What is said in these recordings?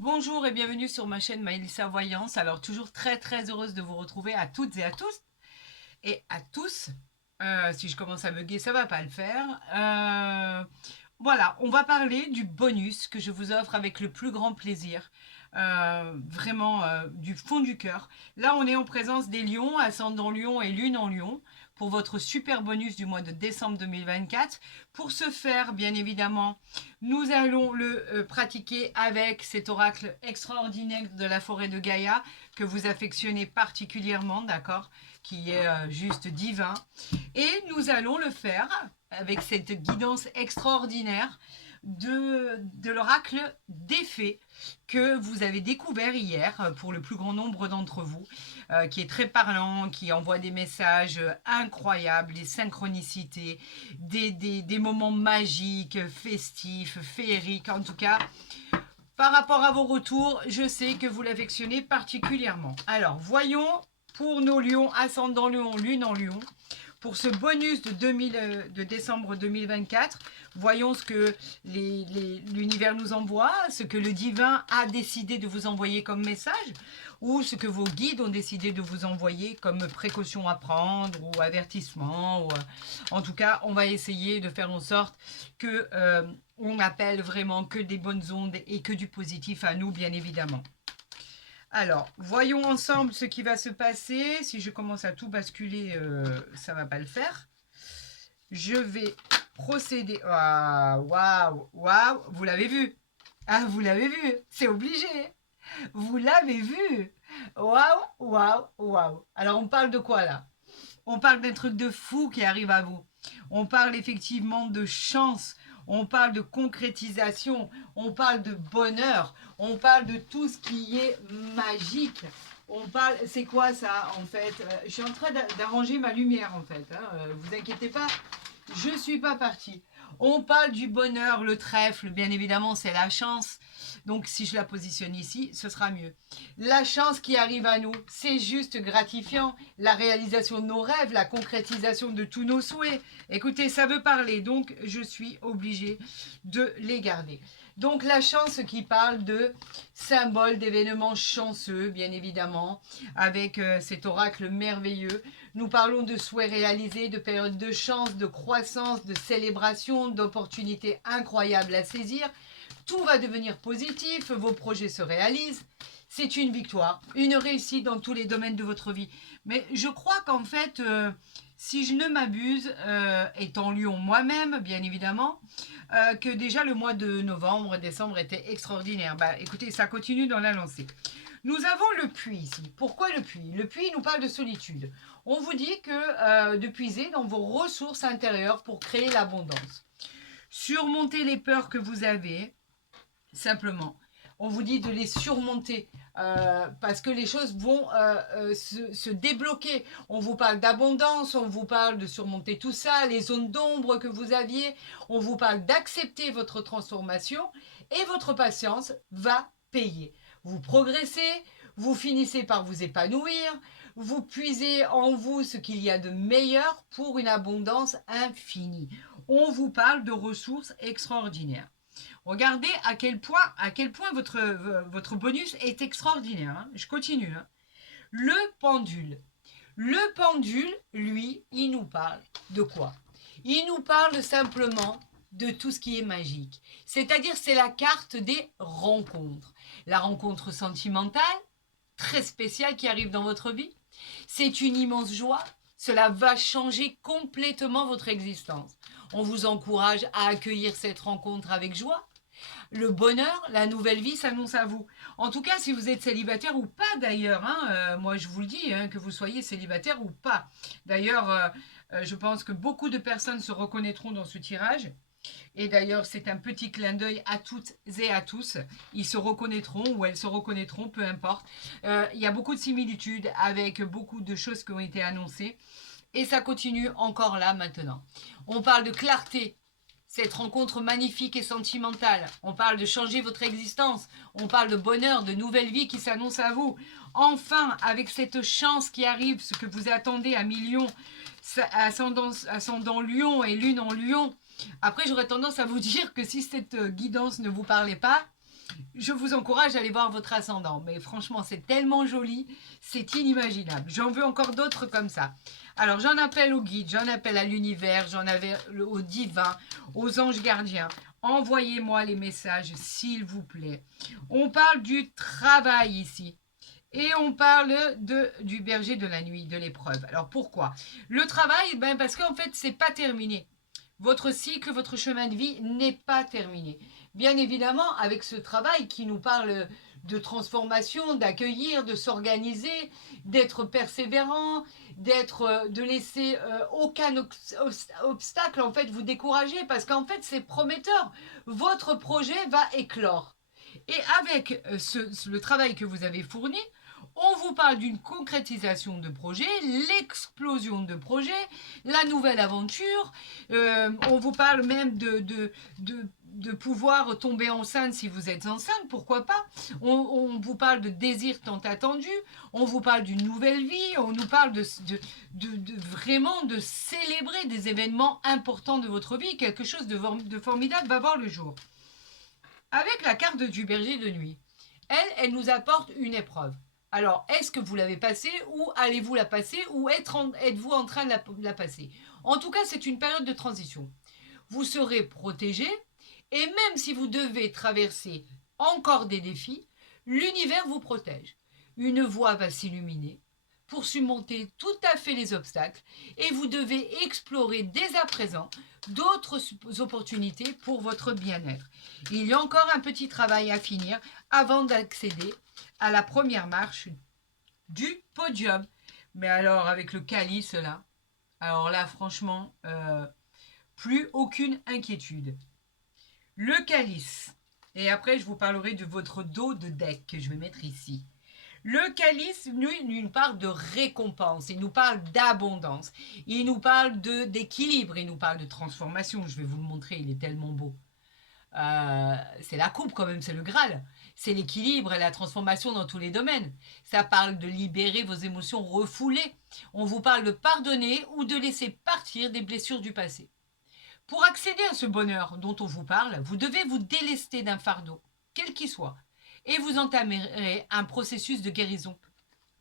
Bonjour et bienvenue sur ma chaîne Maëlissa Voyance. Alors toujours très heureuse de vous retrouver à toutes et à tous. Et à tous, si je commence à bugger, ça va pas le faire. Voilà, on va parler du bonus que je vous offre avec le plus grand plaisir. Vraiment du fond du cœur. Là, on est en présence des lions, ascendant lion et lune en lion, pour votre super bonus du mois de décembre 2024. Pour ce faire, bien évidemment, nous allons le pratiquer avec cet oracle extraordinaire de la forêt de Gaïa que vous affectionnez particulièrement, d'accord, qui est juste divin. Et nous allons le faire avec cette guidance extraordinaire de l'oracle des fées que vous avez découvert hier pour le plus grand nombre d'entre vous, qui est très parlant, qui envoie des messages incroyables, des synchronicités, des moments magiques, festifs, féeriques. En tout cas, par rapport à vos retours, je sais que vous l'affectionnez particulièrement. Alors, voyons pour nos lions, ascendant lion, lune en lion, pour ce bonus de décembre 2024, voyons ce que l'univers nous envoie, ce que le divin a décidé de vous envoyer comme message, ou ce que vos guides ont décidé de vous envoyer comme précaution à prendre, ou avertissement. En tout cas, on va essayer de faire en sorte que on appelle vraiment que des bonnes ondes et que du positif à nous, bien évidemment. Alors, voyons ensemble ce qui va se passer. Si je commence à tout basculer, ça ne va pas le faire. Je vais procéder. Waouh. Vous l'avez vu. Ah, vous l'avez vu. C'est obligé. Vous l'avez vu. Waouh. Alors, on parle de quoi là? On parle d'un truc de fou qui arrive à vous. On parle effectivement de chance. On parle de concrétisation. On parle de bonheur. On parle de tout ce qui est magique. On parle. C'est quoi ça en fait? Je suis en train d'arranger ma lumière en fait. Vous inquiétez pas. Je suis pas partie. On parle du bonheur, le trèfle, bien évidemment, c'est la chance. Donc, si je la positionne ici, ce sera mieux. La chance qui arrive à nous, c'est juste gratifiant. La réalisation de nos rêves, la concrétisation de tous nos souhaits. Écoutez, ça veut parler, donc je suis obligée de les garder. Donc, la chance qui parle de symbole d'événements chanceux, bien évidemment, avec cet oracle merveilleux. Nous parlons de souhaits réalisés, de périodes de chance, de croissance, de célébration, d'opportunités incroyables à saisir. Tout va devenir positif, vos projets se réalisent. C'est une victoire, une réussite dans tous les domaines de votre vie. Mais je crois qu'en fait, si je ne m'abuse, étant lion moi-même, bien évidemment, que déjà le mois de novembre, décembre était extraordinaire. Bah, écoutez, ça continue dans la lancée. Nous avons le puits ici. Pourquoi le puits? Le puits nous parle de solitude. On vous dit que de puiser dans vos ressources intérieures pour créer l'abondance. Surmonter les peurs que vous avez, simplement. On vous dit de les surmonter parce que les choses vont se débloquer. On vous parle d'abondance, on vous parle de surmonter tout ça, les zones d'ombre que vous aviez. On vous parle d'accepter votre transformation et votre patience va payer. Vous progressez, vous finissez par vous épanouir, vous puisez en vous ce qu'il y a de meilleur pour une abondance infinie. On vous parle de ressources extraordinaires. Regardez à quel point votre bonus est extraordinaire. Hein. Je continue. Hein. Le pendule. Le pendule, lui, il nous parle de quoi? Il nous parle simplement de tout ce qui est magique. C'est-à-dire, c'est la carte des rencontres. La rencontre sentimentale, très spéciale qui arrive dans votre vie. C'est une immense joie. Cela va changer complètement votre existence. On vous encourage à accueillir cette rencontre avec joie. Le bonheur, la nouvelle vie s'annonce à vous. En tout cas, si vous êtes célibataire ou pas d'ailleurs, hein, moi je vous le dis, hein, que vous soyez célibataire ou pas. D'ailleurs, je pense que beaucoup de personnes se reconnaîtront dans ce tirage. Et d'ailleurs, c'est un petit clin d'œil à toutes et à tous. Ils se reconnaîtront ou elles se reconnaîtront, peu importe. Il y a beaucoup de similitudes avec beaucoup de choses qui ont été annoncées. Et ça continue encore là maintenant. On parle de clarté, cette rencontre magnifique et sentimentale. On parle de changer votre existence. On parle de bonheur, de nouvelle vie qui s'annonce à vous. Enfin, avec cette chance qui arrive, ce que vous attendez à millions, ascendant lion et lune en lion. Après, j'aurais tendance à vous dire que si cette guidance ne vous parlait pas, Je vous encourage à aller voir votre ascendant. Mais franchement, c'est tellement joli, c'est inimaginable. J'en veux encore d'autres comme ça. Alors, j'en appelle au guide, j'en appelle à l'univers, j'en appelle au divin, aux anges gardiens. Envoyez-moi les messages, s'il vous plaît. On parle du travail ici. Et on parle du berger de la nuit, de l'épreuve. Alors pourquoi? Le travail, parce qu'en fait, c'est pas terminé. Votre cycle, votre chemin de vie n'est pas terminé. Bien évidemment, avec ce travail qui nous parle de transformation, d'accueillir, de s'organiser, d'être persévérant, de laisser aucun obstacle en fait vous décourager, parce qu'en fait c'est prometteur. Votre projet va éclore. Et avec le travail que vous avez fourni, on vous parle d'une concrétisation de projet, l'explosion de projet, la nouvelle aventure. On vous parle même de pouvoir tomber enceinte si vous êtes enceinte, pourquoi pas. On vous parle de désirs tant attendus. On vous parle d'une nouvelle vie. On nous parle vraiment de célébrer des événements importants de votre vie. Quelque chose de formidable va voir le jour. Avec la carte du berger de nuit, elle nous apporte une épreuve. Alors, est-ce que vous l'avez passée ou allez-vous la passer ou êtes-vous en train de la passer? En tout cas, c'est une période de transition. Vous serez protégé et même si vous devez traverser encore des défis, l'univers vous protège. Une voie va s'illuminer pour surmonter tout à fait les obstacles et vous devez explorer dès à présent d'autres opportunités pour votre bien-être. Il y a encore un petit travail à finir avant d'accéder à la première marche du podium. Mais alors avec le calice là, alors là franchement, plus aucune inquiétude. Le calice, et après je vous parlerai de votre dos de deck que je vais mettre ici. Le calice, lui, nous parle de récompense, il nous parle d'abondance, il nous parle d'équilibre, il nous parle de transformation. Je vais vous le montrer, il est tellement beau. C'est la coupe quand même, c'est le Graal. C'est l'équilibre et la transformation dans tous les domaines. Ça parle de libérer vos émotions refoulées. On vous parle de pardonner ou de laisser partir des blessures du passé. Pour accéder à ce bonheur dont on vous parle, vous devez vous délester d'un fardeau, quel qu'il soit, et vous entamerez un processus de guérison.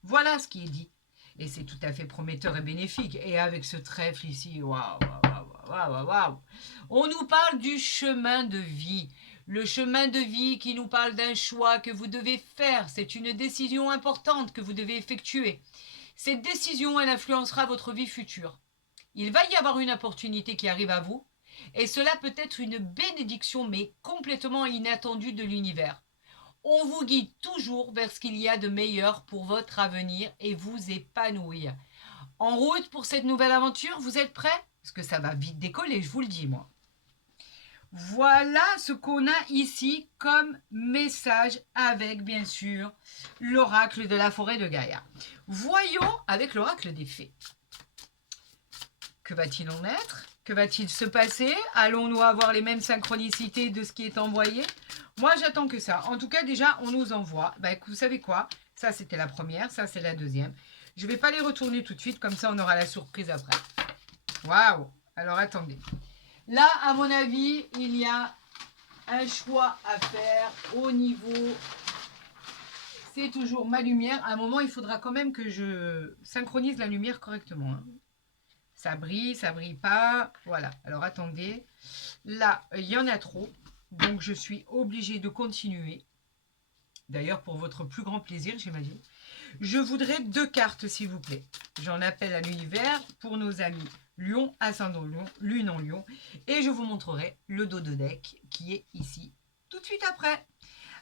Voilà ce qui est dit. Et c'est tout à fait prometteur et bénéfique. Et avec ce trèfle ici, waouh, waouh, waouh, waouh, waouh. On nous parle du chemin de vie. Le chemin de vie qui nous parle d'un choix que vous devez faire. C'est une décision importante que vous devez effectuer. Cette décision, elle influencera votre vie future. Il va y avoir une opportunité qui arrive à vous. Et cela peut être une bénédiction, mais complètement inattendue de l'univers. On vous guide toujours vers ce qu'il y a de meilleur pour votre avenir et vous épanouir. En route pour cette nouvelle aventure, vous êtes prêts? Parce que ça va vite décoller, je vous le dis moi. Voilà ce qu'on a ici comme message avec, bien sûr, l'oracle de la forêt de Gaïa. Voyons avec l'oracle des fées. Que va-t-il en être? Que va-t-il se passer? Allons-nous avoir les mêmes synchronicités de ce qui est envoyé? Moi, j'attends que ça. En tout cas, déjà, on nous envoie. Vous savez quoi? Ça, c'était la première. Ça, c'est la deuxième. Je ne vais pas les retourner tout de suite. Comme ça, on aura la surprise après. Waouh! Alors, attendez. Là, à mon avis, il y a un choix à faire au niveau... C'est toujours ma lumière. À un moment, il faudra quand même que je synchronise la lumière correctement. Ça brille pas. Voilà. Alors, attendez. Là, il y en a trop. Donc, je suis obligée de continuer. D'ailleurs, pour votre plus grand plaisir, j'imagine. Je voudrais 2 cartes, s'il vous plaît. J'en appelle à l'univers pour nos amis Lion, Ascendant Lion, Lune en Lion. Et je vous montrerai le dos de deck qui est ici tout de suite après.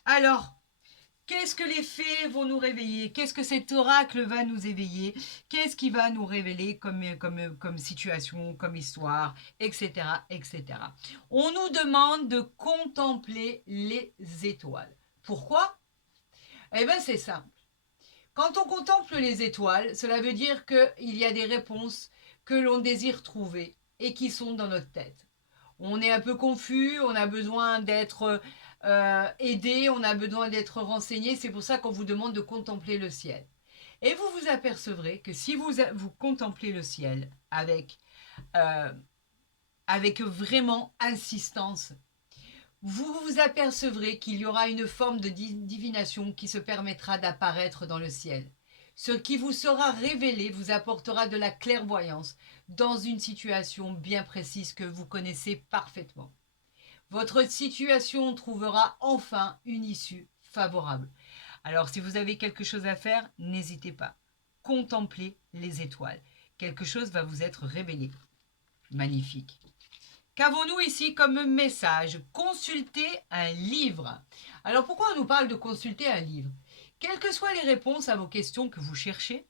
Alors, qu'est-ce que les fées vont nous réveiller? Qu'est-ce que cet oracle va nous éveiller? Qu'est-ce qui va nous révéler comme situation, comme histoire, etc., etc. On nous demande de contempler les étoiles. Pourquoi? Eh bien, c'est simple. Quand on contemple les étoiles, cela veut dire qu'il y a des réponses que l'on désire trouver et qui sont dans notre tête. On est un peu confus, on a besoin d'être aidé, on a besoin d'être renseigné. C'est pour ça qu'on vous demande de contempler le ciel. Et vous vous apercevrez que si vous contemplez le ciel avec vraiment insistance, vous vous apercevrez qu'il y aura une forme de divination qui se permettra d'apparaître dans le ciel. Ce qui vous sera révélé vous apportera de la clairvoyance dans une situation bien précise que vous connaissez parfaitement. Votre situation trouvera enfin une issue favorable. Alors si vous avez quelque chose à faire, n'hésitez pas. Contemplez les étoiles. Quelque chose va vous être révélé. Magnifique. Qu'avons-nous ici comme message? Consultez un livre. Alors pourquoi on nous parle de consulter un livre? Quelles que soient les réponses à vos questions que vous cherchez,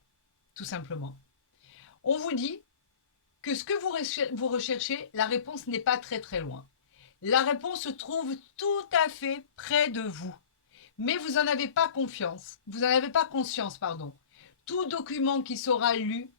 tout simplement, on vous dit que ce que vous recherchez, la réponse n'est pas très très loin. La réponse se trouve tout à fait près de vous. Mais vous n'en avez pas confiance. Vous n'en avez pas conscience, pardon. Tout document qui sera lu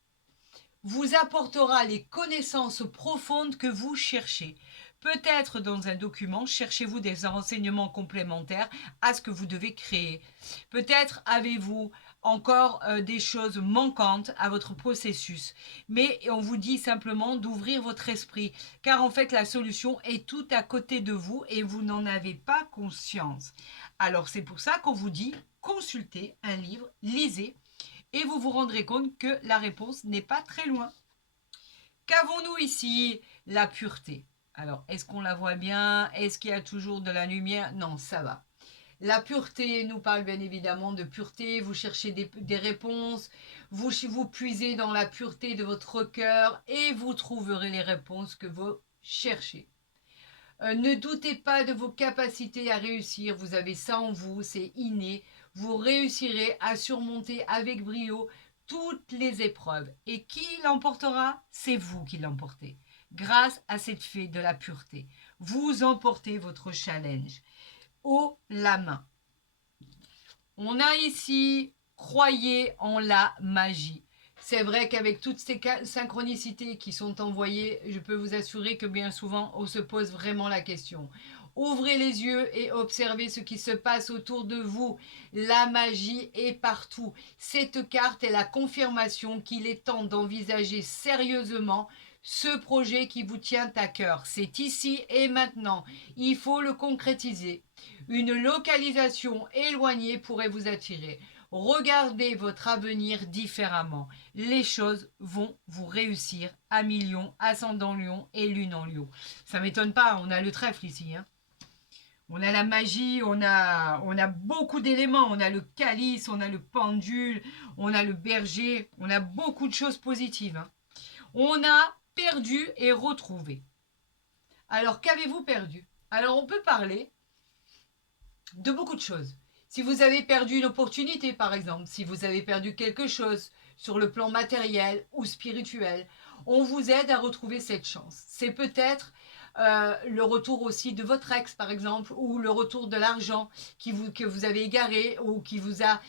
vous apportera les connaissances profondes que vous cherchez. Peut-être dans un document, cherchez-vous des renseignements complémentaires à ce que vous devez créer. Peut-être avez-vous encore des choses manquantes à votre processus. Mais on vous dit simplement d'ouvrir votre esprit, car en fait la solution est tout à côté de vous et vous n'en avez pas conscience. Alors c'est pour ça qu'on vous dit consultez un livre, lisez, et vous vous rendrez compte que la réponse n'est pas très loin. Qu'avons-nous ici? La pureté. Alors, est-ce qu'on la voit bien? Est-ce qu'il y a toujours de la lumière? Non, ça va. La pureté nous parle bien évidemment de pureté. Vous cherchez des réponses, vous puisez dans la pureté de votre cœur et vous trouverez les réponses que vous cherchez. Ne doutez pas de vos capacités à réussir. Vous avez ça en vous, c'est inné. Vous réussirez à surmonter avec brio toutes les épreuves. Et qui l'emportera? C'est vous qui l'emportez. Grâce à cette fée de la pureté, vous emportez votre challenge haut la main. On a ici, croyez en la magie. C'est vrai qu'avec toutes ces synchronicités qui sont envoyées, je peux vous assurer que bien souvent, on se pose vraiment la question. Ouvrez les yeux et observez ce qui se passe autour de vous. La magie est partout. Cette carte est la confirmation qu'il est temps d'envisager sérieusement ce projet qui vous tient à cœur. C'est ici et maintenant. Il faut le concrétiser. Une localisation éloignée pourrait vous attirer. Regardez votre avenir différemment. Les choses vont vous réussir à millions, ascendant lion et lune en lion. Ça m'étonne pas, on a le trèfle ici. Hein. On a la magie, on a beaucoup d'éléments. On a le calice, on a le pendule, on a le berger. On a beaucoup de choses positives. Hein. On a perdu et retrouvé. Alors, qu'avez-vous perdu? Alors, on peut parler de beaucoup de choses. Si vous avez perdu une opportunité, par exemple, si vous avez perdu quelque chose sur le plan matériel ou spirituel, on vous aide à retrouver cette chance. C'est peut-être le retour aussi de votre ex, par exemple, ou le retour de l'argent que vous avez égaré ou qui vous a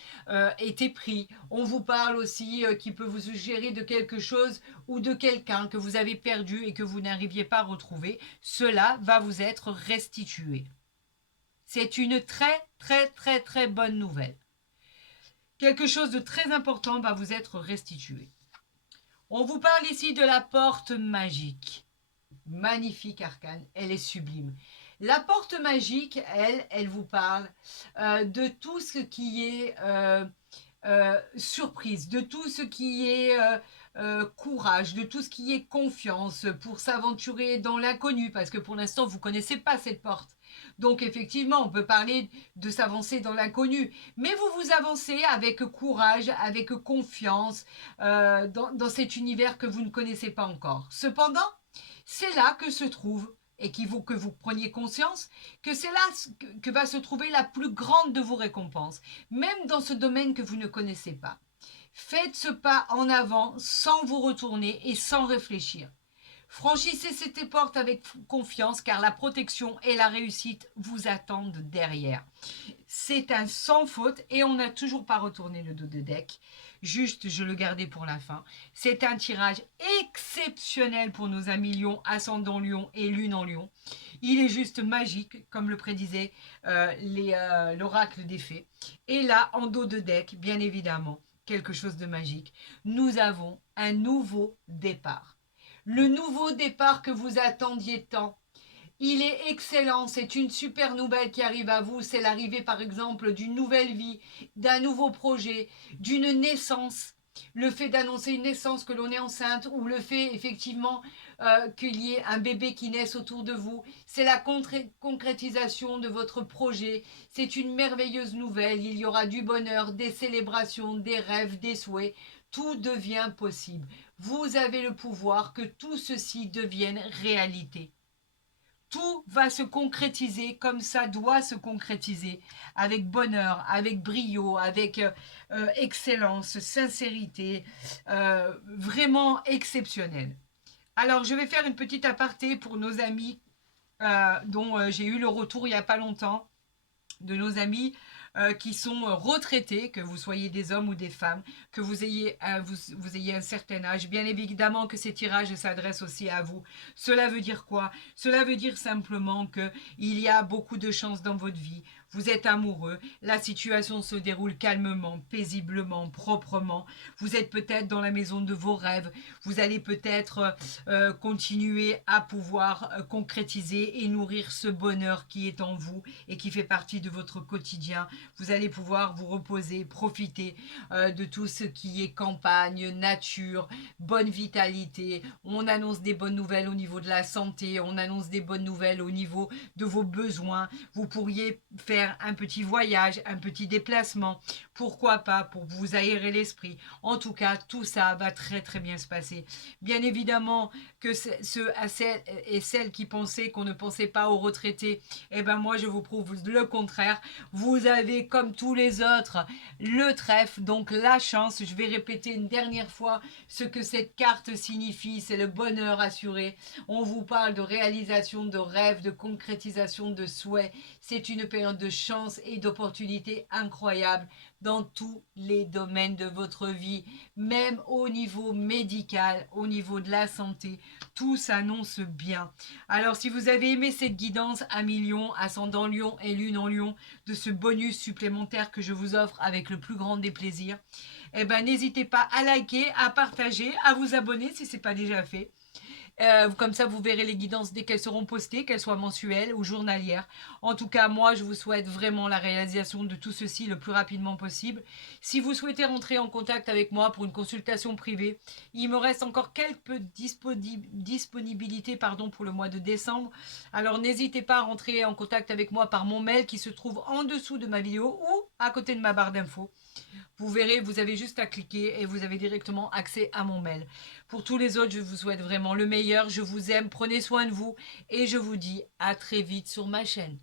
été pris. On vous parle aussi qui peut vous suggérer de quelque chose ou de quelqu'un que vous avez perdu et que vous n'arriviez pas à retrouver. Cela va vous être restitué. C'est une très, très, très, très bonne nouvelle. Quelque chose de très important va vous être restitué. On vous parle ici de la porte magique. Magnifique arcane, elle est sublime. La porte magique, elle vous parle de tout ce qui est surprise, de tout ce qui est courage, de tout ce qui est confiance pour s'aventurer dans l'inconnu, parce que pour l'instant, vous ne connaissez pas cette porte. Donc effectivement, on peut parler de s'avancer dans l'inconnu, mais vous vous avancez avec courage, avec confiance dans cet univers que vous ne connaissez pas encore. Cependant, c'est là que se trouve, et que vous preniez conscience, que c'est là que va se trouver la plus grande de vos récompenses, même dans ce domaine que vous ne connaissez pas. Faites ce pas en avant sans vous retourner et sans réfléchir. Franchissez cette porte avec confiance car la protection et la réussite vous attendent derrière. C'est un sans faute et on n'a toujours pas retourné le dos de deck. Juste, je le gardais pour la fin. C'est un tirage exceptionnel pour nos amis Lion, ascendant Lion et lune en Lion. Il est juste magique, comme le prédisait l'oracle des fées. Et là, en dos de deck, bien évidemment, quelque chose de magique. Nous avons un nouveau départ. Le nouveau départ que vous attendiez tant. Il est excellent, c'est une super nouvelle qui arrive à vous, c'est l'arrivée par exemple d'une nouvelle vie, d'un nouveau projet, d'une naissance. Le fait d'annoncer une naissance, que l'on est enceinte, ou le fait effectivement qu'il y ait un bébé qui naisse autour de vous, c'est la concrétisation de votre projet. C'est une merveilleuse nouvelle, il y aura du bonheur, des célébrations, des rêves, des souhaits. Tout devient possible. Vous avez le pouvoir que tout ceci devienne réalité. Tout va se concrétiser comme ça doit se concrétiser, avec bonheur, avec brio, avec excellence, sincérité, vraiment exceptionnel. Alors, je vais faire une petite aparté pour nos amis dont j'ai eu le retour il n'y a pas longtemps, de nos amis qui sont retraités, que vous soyez des hommes ou des femmes, que vous ayez, vous ayez un certain âge. Bien évidemment que ces tirages s'adressent aussi à vous. Cela veut dire quoi? Cela veut dire simplement qu'il y a beaucoup de chance dans votre vie. Vous êtes amoureux, la situation se déroule calmement, paisiblement, proprement. Vous êtes peut-être dans la maison de vos rêves. Vous allez peut-être continuer à pouvoir concrétiser et nourrir ce bonheur qui est en vous et qui fait partie de votre quotidien. Vous allez pouvoir vous reposer, profiter de tout ce qui est campagne, nature, bonne vitalité. On annonce des bonnes nouvelles au niveau de la santé, on annonce des bonnes nouvelles au niveau de vos besoins. Vous pourriez faire un petit voyage, un petit déplacement. Pourquoi pas, pour vous aérer l'esprit. En tout cas, tout ça va très très bien se passer. Bien évidemment que ceux et celles qui pensaient qu'on ne pensait pas aux retraités, eh ben moi je vous prouve le contraire. Vous avez comme tous les autres le trèfle, donc la chance. Je vais répéter une dernière fois ce que cette carte signifie, c'est le bonheur assuré. On vous parle de réalisation de rêves, de concrétisation de souhaits. C'est une période de chance et d'opportunités incroyables dans tous les domaines de votre vie, même au niveau médical, au niveau de la santé. Tout s'annonce bien. Alors, si vous avez aimé cette guidance à Lion, ascendant Lion et Lune en Lion, de ce bonus supplémentaire que je vous offre avec le plus grand des plaisirs, eh ben, n'hésitez pas à liker, à partager, à vous abonner si ce n'est pas déjà fait. Comme ça, vous verrez les guidances dès qu'elles seront postées, qu'elles soient mensuelles ou journalières. En tout cas, moi, je vous souhaite vraiment la réalisation de tout ceci le plus rapidement possible. Si vous souhaitez rentrer en contact avec moi pour une consultation privée, il me reste encore quelques disponibilités pour le mois de décembre. Alors, n'hésitez pas à rentrer en contact avec moi par mon mail qui se trouve en dessous de ma vidéo ou à côté de ma barre d'infos. Vous verrez, vous avez juste à cliquer et vous avez directement accès à mon mail. Pour tous les autres, je vous souhaite vraiment le meilleur. Je vous aime, prenez soin de vous et je vous dis à très vite sur ma chaîne.